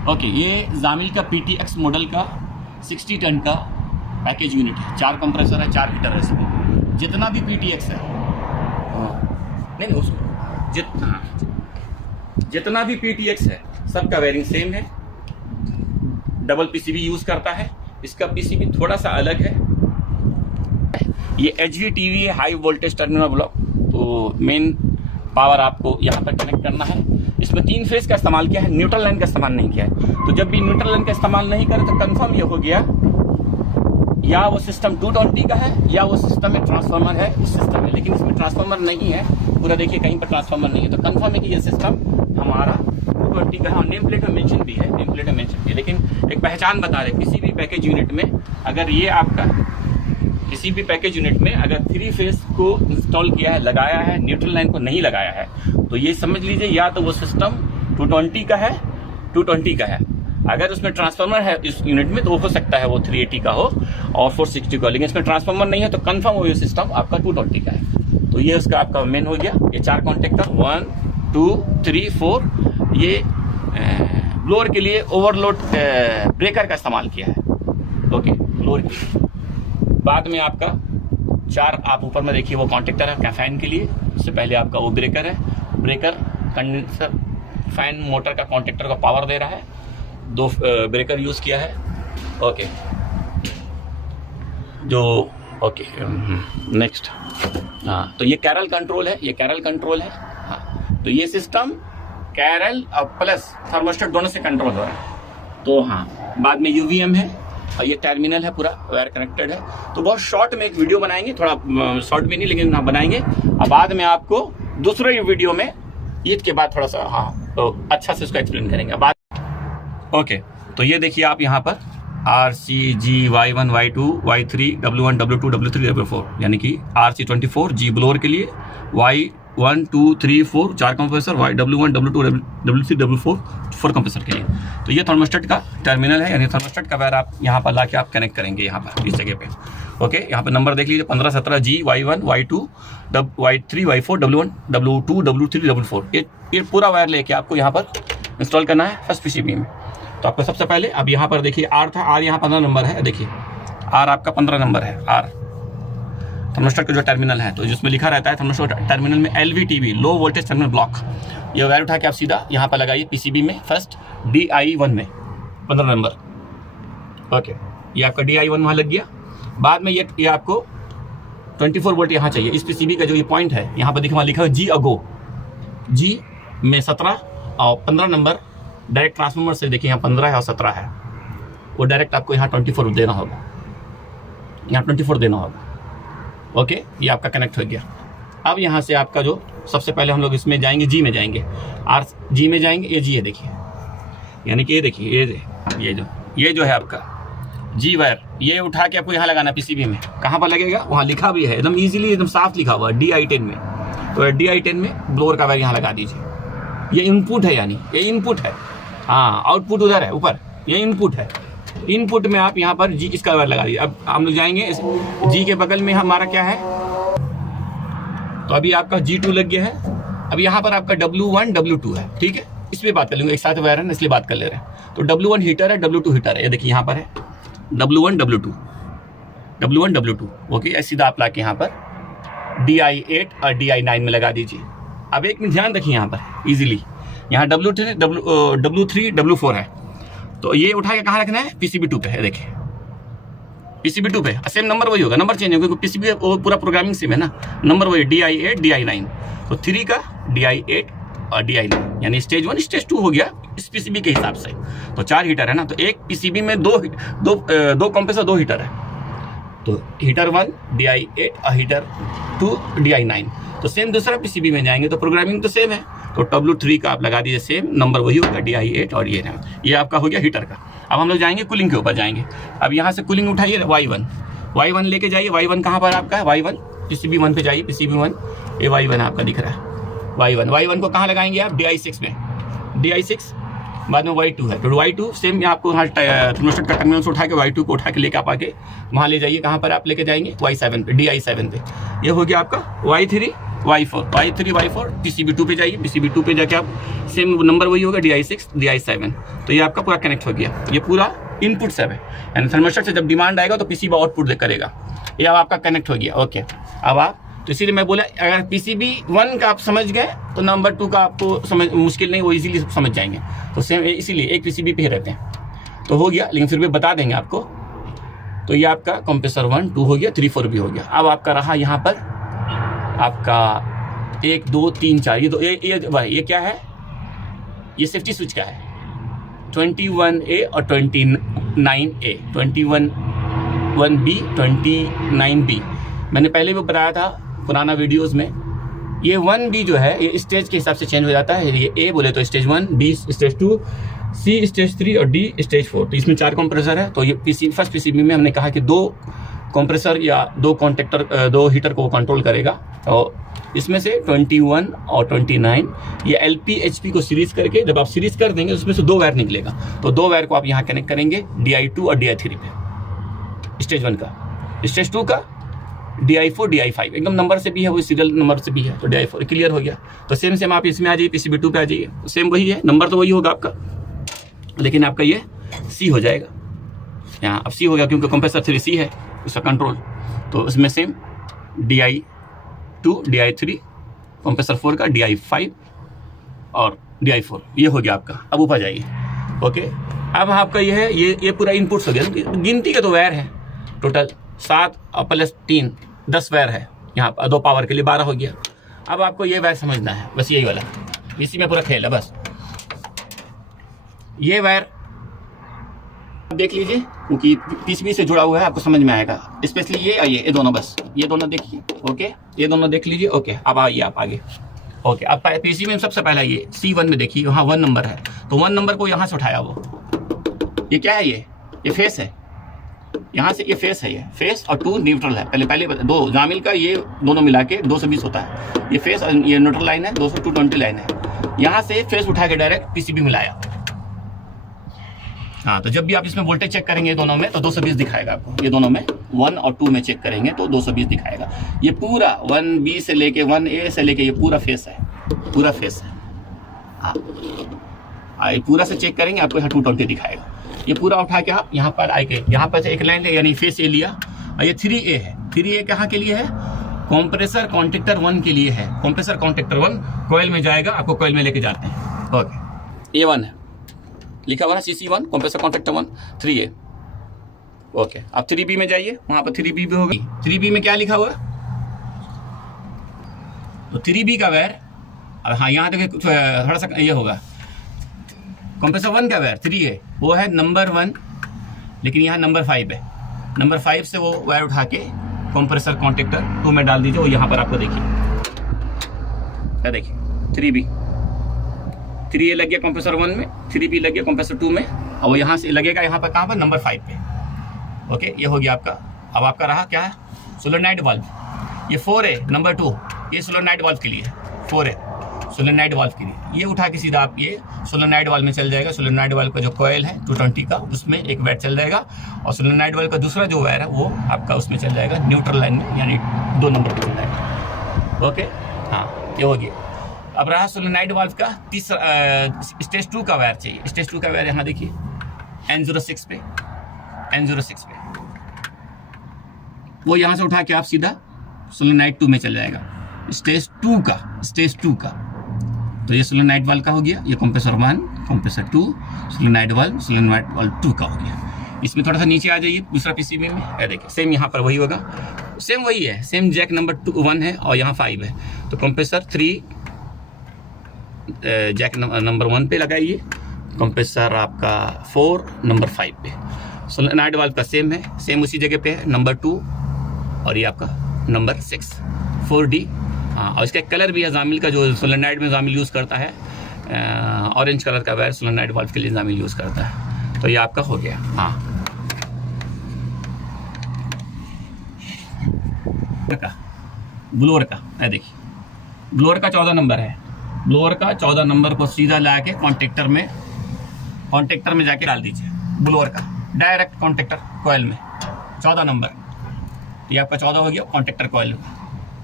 Okay, ये जामिल का PTX model का 60 टन का पैकेज यूनिट है। 4 कंप्रेसर है, 4 हीटर है इसमें। जितना भी PTX है, नहीं उसको जितना भी PTX है सबका वायरिंग सेम है। डबल PCB यूज करता है। इसका PCB थोड़ा सा अलग है। ये HVTV है, हाई वोल्टेज टर्मिनल ब्लॉक। तो मेन पावर आपको यहाँ पर कनेक्ट करना है। इसमें 3 फेज का इस्तेमाल किया है, न्यूट्रल लाइन का इस्तेमाल नहीं किया है। तो जब भी न्यूट्रल लाइन का इस्तेमाल नहीं करे तो कंफर्म ये हो गया या वो सिस्टम 220 का है या वो सिस्टम में ट्रांसफार्मर है इस सिस्टम में। लेकिन इसमें ट्रांसफार्मर नहीं है, पूरा देखिए कहीं पर ट्रांसफार्मर नहीं है। तो कंफर्म है कि ये सिस्टम हमारा 220 का है। नेम प्लेट में मेंशन भी है, नेम प्लेट में मेंशन भी है। लेकिन एक पहचान बता रहे, किसी भी पैकेज यूनिट में अगर ये आपका किसी भी पैकेज यूनिट में अगर 3 फेज को इंस्टॉल किया है, लगाया है, न्यूट्रल लाइन को नहीं लगाया है, तो ये समझ लीजिए या तो वो सिस्टम 220 का है, 220 का है। अगर उसमें ट्रांसफार्मर है इस यूनिट में तो हो सकता है वो 380 का हो और 460 का। लेकिन इसमें ट्रांसफार्मर नहीं है तो कंफर्म हो ये सिस्टम आपका 220 का है। तो ये उसका आपका मेन हो गया। ये 4 कॉन्टेक्टर 1 2 3 4 ये ब्लोअर के लिए ओवरलोड ब्रेकर का इस्तेमाल किया है। ओके, ब्लोअर के लिए। बाद में आपका 4 आप ऊपर में देखिए वो कॉन्टेक्टर है फैन के लिए। उससे पहले आपका वो ब्रेकर है। ब्रेकर कंडेंसर फैन मोटर का कॉन्टेक्टर का पावर दे रहा है। 2 ब्रेकर यूज किया है। ओके, जो ओके नेक्स्ट, हाँ, तो ये कैरल कंट्रोल है, ये कैरल कंट्रोल है। हाँ, तो ये सिस्टम कैरल और प्लस थर्मोस्टेट दोनों से कंट्रोल हो रहा है। तो हाँ, बाद में UVM है और ये टर्मिनल है, पूरा वायर कनेक्टेड है। तो बहुत शॉर्ट में एक वीडियो बनाएंगे, थोड़ा शॉर्ट भी नहीं लेकिन हाँ बनाएंगे। और बाद में आपको दूसरे वीडियो में ईद के बाद थोड़ा सा तो अच्छा से उसको एक्सप्लेन करेंगे बाद। ओके, तो ये देखिए आप यहाँ पर RC G Y1 Y2 Y3 W1 W2 W3 W4 यानी कि RC24 G ब्लोअर के लिए, Y1 2 3 4 4 compressor, W1 W2 W3 W4 4 compressor के लिए। तो ये थर्मोस्टेट का टर्मिनल है, यानी थर्मोस्टेट का वायर आप यहाँ पर लाके आप कनेक्ट करेंगे यहाँ पर इस जगह पे। ओके, यहाँ पर नंबर देख लीजिए 15 17 G Y1 Y2 Y3 Y4 W1 W2 W3 W4। ये पूरा वायर लेके आपको यहाँ पर इंस्टॉल करना है फर्स्ट PCB में। तो आपको सबसे पहले अब यहाँ पर देखिए R था, R यहाँ 15 नंबर है। देखिए R आपका 15 नंबर है। R थर्मोस्टेट का जो टर्मिनल है, तो जिसमें लिखा रहता है थर्मोस्टेट टर्मिनल में LVTB low voltage terminal block. ये वायर उठा के आप सीधा यहाँ पर लगाइए PCB में फर्स्ट DI1 में 15 नंबर। ओके, ये आपका DI1 वहाँ लग गया। बाद में ये आपको 24 वोल्ट यहाँ चाहिए। इस PCB का जो ये पॉइंट है यहाँ पर देखिए वहाँ लिखा है G अगो, G में 17 और 15 नंबर डायरेक्ट ट्रांसफार्मर से देखिए यहाँ 15 है और 17 है, वो डायरेक्ट आपको यहाँ 24 देना होगा, यहाँ 24 देना होगा। ओके, ये आपका कनेक्ट हो गया। अब यहाँ से आपका जो सबसे पहले हम लोग इसमें जाएंगे, G में जाएंगे, G में जाएंगे। ये G है देखिए, यानी कि ये देखिए ये जो है आपका G वायर, ये उठा के आपको यहाँ लगाना PCB में। कहाँ पर लगेगा वहाँ लिखा भी है, एकदम इजीली एकदम साफ लिखा हुआ है DI10 में। तो DI10 में ब्लोअर का वायर यहाँ लगा दीजिए। ये इनपुट है, यानी ये इनपुट है। हाँ, आउटपुट उधर है ऊपर, ये इनपुट है। इनपुट में आप यहाँ पर G इसका वायर लगा दीजिए। अब हम लोग जाएंगे G के बगल में हमारा क्या है, तो अभी आपका G2 लग गया है। अब यहाँ पर आपका W1 W2 है, ठीक है। इस पर बात कर लेंगे, एक साथ वायर है ना इसलिए बात कर ले रहे हैं। तो W1 हीटर है, W2 हीटर है। ये देखिए यहाँ पर है W1 W2। ओके, सीधा आप ला के यहाँ पर DI8 और DI9 में लगा दीजिए। अब एक मिनट ध्यान रखिए यहाँ पर इजीली, यहाँ W3 W4 है। तो ये उठा के कहाँ रखना है, PCB2 पे है। देखिए PCB2 पे सेम नंबर वही होगा, नंबर चेंज होगा क्योंकि PCB पूरा प्रोग्रामिंग सेम है ना, नंबर वही DI8 DI9। तो 3 का DI8 और DI9 यानी स्टेज 1 स्टेज 2 हो गया इस PCB के हिसाब से। तो 4 हीटर है ना, तो एक PCB में दो कंप्रेसर 2 हीटर है। तो हीटर 1 DI8 और हीटर 2 DI9। तो सेम दूसरा PCB में जाएंगे तो प्रोग्रामिंग तो सेम है। तो W3 का आप लगा दीजिए, सेम नंबर वही होगा DI8 और ये आपका हो गया हीटर का। अब हम लोग जाएंगे कूलिंग के ऊपर जाएंगे। अब यहाँ से कूलिंग उठाइए Y1 लेके जाइए। Y1 कहाँ पर आपका है, Y1 PCB1 पे जाइए, PCB1 ये Y1 आपका दिख रहा है। Y1 को कहाँ लगाएंगे आप, DI6 में, DI6। बाद में Y2 है, तो Y2 सेम आपको वहाँ थर्मोस्टेट का टर्मिनल से उठा के Y2 को उठा के लेके आप आके वहाँ ले जाइए। कहाँ पर आप लेके जाएंगे, Y7 पे, DI7 पे। ये हो गया आपका Y3 Y4 Y3 Y4 PCB2 पे जाइए, PCB2 पे जाके आप सेम नंबर वही होगा DI6 DI7। तो ये आपका पूरा कनेक्ट हो गया, ये पूरा इनपुट सब है, यानी थर्मिस्टर से जब डिमांड आएगा तो PCB आउटपुट करेगा। ये अब आपका कनेक्ट हो गया। ओके, अब आप, तो इसीलिए मैं बोला अगर PCB1 का आप समझ गए तो नंबर 2 का आपको समझ मुश्किल नहीं, वो इजीली समझ जाएंगे। तो सेम इसीलिए एक PCB पे ही रहते हैं। तो हो गया, लेकिन फिर भी बता देंगे आपको। तो ये आपका कंप्रेसर 1 2 हो गया, 3 4 भी हो गया। अब आपका रहा यहाँ पर आपका 1 2 3 4, ये तो ये क्या है, ये सेफ्टी स्विच का है 21A और 29A, 21B 29B। मैंने पहले भी बताया था पुराना वीडियोस में। ये 1B जो है ये स्टेज के हिसाब से चेंज हो जाता है। ये A बोले तो stage 1, B stage 2, C stage 3 और D स्टेज 4। तो इसमें 4 कंप्रेसर है। तो ये फर्स्ट PCB में हमने कहा कि 2 कंप्रेसर या 2 कॉन्टेक्टर 2 हीटर को कंट्रोल करेगा। और इसमें से 21 और 29 ये LP HP को सीरीज करके जब आप सीरीज कर देंगे उसमें से 2 वायर निकलेगा। तो 2 वायर को आप यहाँ कनेक्ट करेंगे DI2 और DI3 पे, स्टेज 1 का। स्टेज 2 का DI4 DI5 एकदम नंबर से भी है, वो सीरियल नंबर से भी है। तो DI4 क्लियर हो गया। तो सेम आप इसमें आ जाइए, PCB2 पे आ जाइए, सेम वही है, नंबर तो वही होगा आपका, लेकिन आपका ये C हो जाएगा। यहाँ अब C हो गया क्योंकि कंप्रेसर 3C है उसका कंट्रोल। तो उसमें सेम DI2 DI3, कंप्रेसर 4 का DI5 और DI4, ये हो गया आपका। अब ऊपर जाइए। ओके, अब आपका ये है, ये पूरा इनपुट्स हो गया। गिनती का तो वायर है टोटल 7 और प्लस 3 10 वायर है यहाँ पर, 2 पावर के लिए 12 हो गया। अब आपको ये वायर समझना है, बस यही वाला, इसी में पूरा खेल है। बस ये वायर देख लीजिए क्योंकि PCB से जुड़ा हुआ है, आपको समझ में आएगा। स्पेशली ये दोनों, बस ये दोनों देखिए। ओके, ये दोनों देख लीजिए। ओके, अब आइए आप आगे। ओके, अब PCB में सबसे पहला ये C1 में देखिए, वहाँ 1 नंबर है। तो 1 नंबर को यहाँ से उठाया वो, ये क्या है, ये फेस है। यहाँ से ये फेस है, ये फेस और 2 न्यूट्रल है। पहले 2 जामिल का ये दोनों मिला के 220 होता है। ये फेस और ये न्यूट्रल लाइन है, 220 लाइन है। यहाँ से फेस उठा के डायरेक्ट PCB में लाया। हाँ, तो जब भी आप इसमें वोल्टेज चेक करेंगे दोनों में तो 220 दिखाएगा आपको। ये दोनों में 1 और 2 में चेक करेंगे तो 220 दिखाएगा। ये पूरा 1B से लेके 1A से लेके ये पूरा फेस है, पूरा फेस है। हाँ, ये पूरा से चेक करेंगे आपको यहाँ 220 दिखाएगा। ये पूरा उठा के आप यहाँ पर आके, यहाँ पर से एक लाइन है यानी फेस A लिया, और ये 3A है। 3A कहाँ के लिए है, कंप्रेसर कॉन्टेक्टर 1 के लिए है। कंप्रेसर कॉन्टेक्टर 1 कॉइल में जाएगा, आपको कॉइल में लेके जाते हैं। ओके, A1 है लिखा हुआ है, CC1 compressor contactor 1 3A। Okay, अब 3B में जाइए, वहां पर 3B भी होगी। 3B में क्या लिखा हुआ है, तो 3B का वायर, हाँ यहाँ देखिए कुछ थोड़ा सा ये होगा, कंप्रेसर 1 का वायर 3A वो है नंबर 1, लेकिन यहाँ नंबर 5 है। नंबर 5 से वो वायर उठा के कंप्रेसर कॉन्टेक्टर 2 में डाल दीजिए। वो यहाँ पर आपको देखिए, क्या देखिए 3B 3A लग गया कंप्रेसर 1 में, 3B लग गया कंप्रेसर 2 में, और वो यहाँ से लगेगा यहाँ पर, कहाँ पर, नंबर 5 पे। ओके, ये हो गया आपका। अब आपका रहा क्या है, सोलेनॉइड वाल्व। ये 4A नंबर 2, ये सोलेनॉइड वाल्व के लिए 4A सोलेनॉइड वाल्व के लिए। ये उठा के सीधा आप ये सोलेनॉइड वाल्व में चल जाएगा। सोलेनॉइड वाल्व का जो कॉइल है 220 का, उसमें एक वायर चल जाएगा, और सोलेनॉइड वाल्व का दूसरा जो वायर है वो आपका उसमें चल जाएगा न्यूट्रल लाइन में, यानी 2 नंबर पर चल जाएगा। ओके, हाँ, ये हो गया। अब रहा सोलेनॉइड वाल्व का तीसरा स्टेज 2 का वायर चाहिए। स्टेज 2 का वायर यहाँ देखिए N06 पे, N06 पे वो यहाँ से उठा के आप सीधा सोलेनॉइड 2 में चल जाएगा, स्टेज 2 का, स्टेज 2 का। तो ये सोलेनॉइड वाल्व का हो गया, ये कंप्रेसर 1 कंप्रेसर 2 सोलेनॉइड वाल्व 2 का हो गया। इसमें थोड़ा सा नीचे आ जाइए, दूसरा PCB में है, देखिए सेम यहाँ पर वही होगा, सेम वही है, सेम जैक नंबर 1 है और यहाँ 5 है। तो कंप्रेसर 3 जैक नंबर 1 पे लगाइए, कंप्रेसर आपका 4 नंबर 5 पे। सोलेनॉइड वाल्व का सेम है, सेम उसी जगह पे है, नंबर 2, और ये आपका नंबर 6 4D। हाँ, और इसका कलर भी है जामिल का, जो सोलेनॉइड में जामिल यूज़ करता है, ऑरेंज कलर का वायर सोलेनॉइड वाल्व के लिए जामिल यूज़ करता है। तो ये आपका हो गया। हाँ, ब्लोअर का देखिए, ब्लोअर का 14 नंबर है। ब्लोअर का 14 नंबर को सीधा ला के कॉन्टेक्टर में जाके डाल दीजिए। ब्लोअर का डायरेक्ट कॉन्टेक्टर कॉइल में 14 नंबर, ये आपका 14 हो गया कॉन्टेक्टर कॉइल में।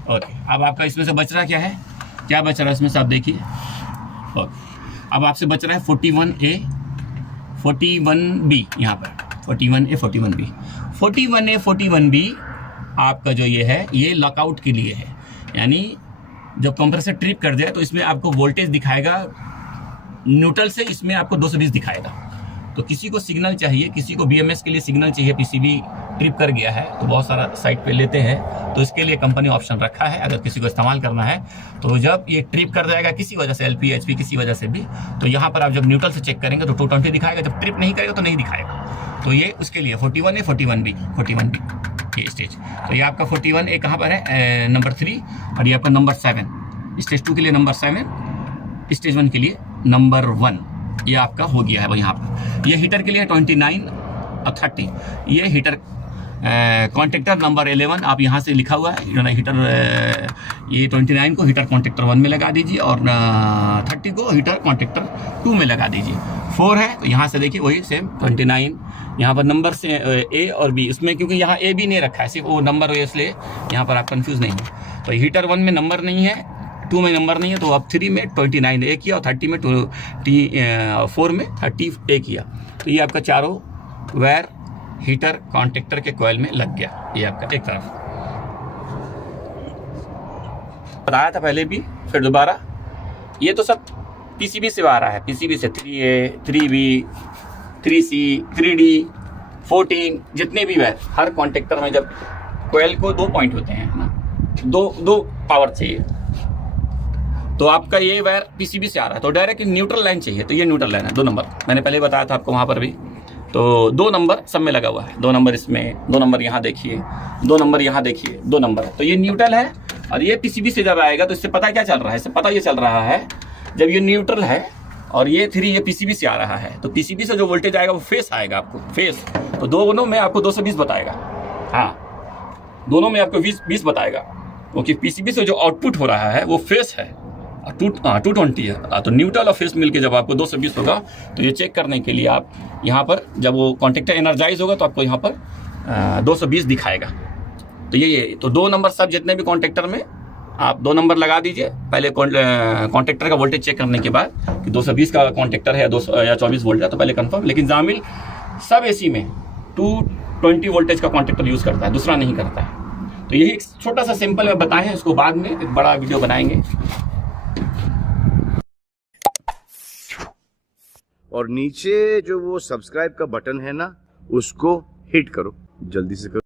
ओके, अब आपका इसमें से बच रहा क्या है, क्या बच रहा है इसमें से आप देखिए। ओके, अब आपसे बच रहा है 41A 41B, यहाँ पर 41A 41B 41A 41B आपका जो ये है, ये लॉकआउट के लिए है। यानी जब कंप्रेसर ट्रिप कर दिया तो इसमें आपको वोल्टेज दिखाएगा न्यूट्रल से, इसमें आपको 220 दिखाएगा। तो किसी को सिग्नल चाहिए, किसी को BMS के लिए सिग्नल चाहिए, PCB ट्रिप कर गया है तो बहुत सारा साइट पे लेते हैं, तो इसके लिए कंपनी ऑप्शन रखा है। अगर किसी को इस्तेमाल करना है तो जब ये ट्रिप कर जाएगा किसी वजह से, LP HP किसी वजह से भी, तो यहाँ पर आप जब न्यूट्रल से चेक करेंगे तो 220 दिखाएगा, जब ट्रिप नहीं करेगा तो नहीं दिखाएगा। तो ये उसके लिए 41A 41B ये स्टेज। तो ये आपका 41A कहाँ पर है, नंबर 3, और ये आपका नंबर 7, स्टेज 2 के लिए नंबर 7, स्टेज 1 के लिए नंबर 1, ये आपका हो गया है। यहाँ पर ये हीटर के लिए 29 और 30, ये हीटर कॉन्टेक्टर नंबर 11 आप यहाँ से लिखा हुआ है हीटर, ये 29 को हीटर कॉन्टेक्टर 1 में लगा दीजिए और 30 को हीटर कॉन्टेक्टर 2 में लगा दीजिए। 4 है तो यहाँ से देखिए वही सेम 29, यहाँ पर नंबर से A और B, इसमें क्योंकि यहाँ A भी नहीं रखा है, सिर्फ वो नंबर है, इसलिए यहाँ पर आप कंफ्यूज नहीं है। तो हीटर 1 में नंबर नहीं है, 2 में नंबर नहीं है, तो अब 3 में 29A किया और 30 में 4 में 30A किया। तो ये आपका चारों वायर हीटर कॉन्टेक्टर के कॉइल में लग गया। ये आपका एक तरफ बताया था पहले भी, फिर दोबारा, ये तो सब PCB से आ रहा है, PCB से 3A 3B 3C 3D 14, जितने भी वायर, हर कॉन्टेक्टर में जब कॉइल को 2 पॉइंट होते हैं ना, दो पावर चाहिए, तो आपका ये वायर PCB से आ रहा है तो डायरेक्ट न्यूट्रल लाइन चाहिए, तो ये न्यूट्रल लाइन है 2 नंबर, मैंने पहले बताया था आपको वहाँ पर भी। तो 2 नंबर सब में लगा हुआ है, 2 नंबर इसमें, 2 नंबर यहाँ देखिए, 2 नंबर यहाँ देखिए, 2 नंबर है, तो ये न्यूट्रल है। और ये PCB से जब आएगा तो इससे पता क्या चल रहा है, इससे पता ये चल रहा है जब ये न्यूट्रल है और ये 3 ये PCB से आ रहा है, तो PCB से जो वोल्टेज आएगा वो फेस आएगा आपको, फेस, तो दोनों में आपको 220 बताएगा। हाँ, दोनों में आपको 20 बताएगा, क्योंकि PCB से जो आउटपुट हो रहा है वो फेस है, 220 है, तो न्यूट्रल और फेस मिलके जब आपको 220 होगा, तो ये चेक करने के लिए आप यहाँ पर जब वो कॉन्टेक्टर एनर्जाइज होगा तो आपको यहाँ पर 220 दिखाएगा। तो ये तो 2 नंबर सब जितने भी कॉन्टेक्टर में आप 2 नंबर लगा दीजिए पहले कॉन्टेक्टर का वोल्टेज चेक करने के बाद कि 220 का कॉन्टेक्टर है या 24 वोल्ट है, तो पहले कंफर्म। लेकिन जामिल सब AC में 220 वोल्टेज का कॉन्टेक्टर यूज़ करता है, दूसरा नहीं करता है। तो यही एक छोटा सा सिंपल में बताएं हैं, इसको बाद में एक बड़ा वीडियो बनाएंगे। और नीचे जो वो सब्सक्राइब का बटन है ना, उसको हिट करो, जल्दी से करो।